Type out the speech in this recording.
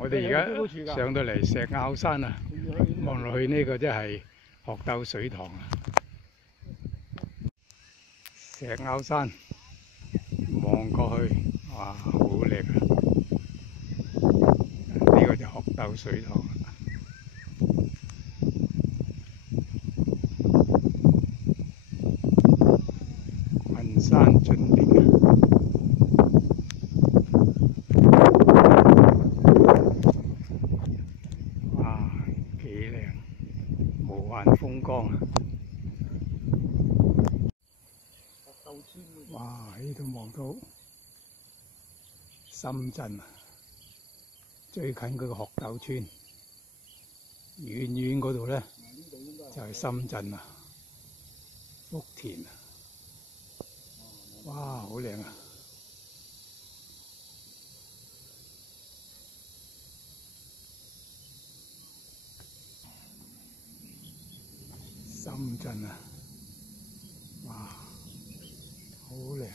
我哋而家上到嚟石坳山啊，望落去呢個真係鶴藪水塘啊！石坳山望過去，哇，好靚啊！呢個就鶴藪水塘。群山峻嶺啊！哇，幾靚，無限風光啊！哇！喺呢度望到深圳啊，最近佢個鶴藪村，遠遠嗰度咧就係深圳啊，福田啊！哇，好靚啊！深圳啊，哇，好靚！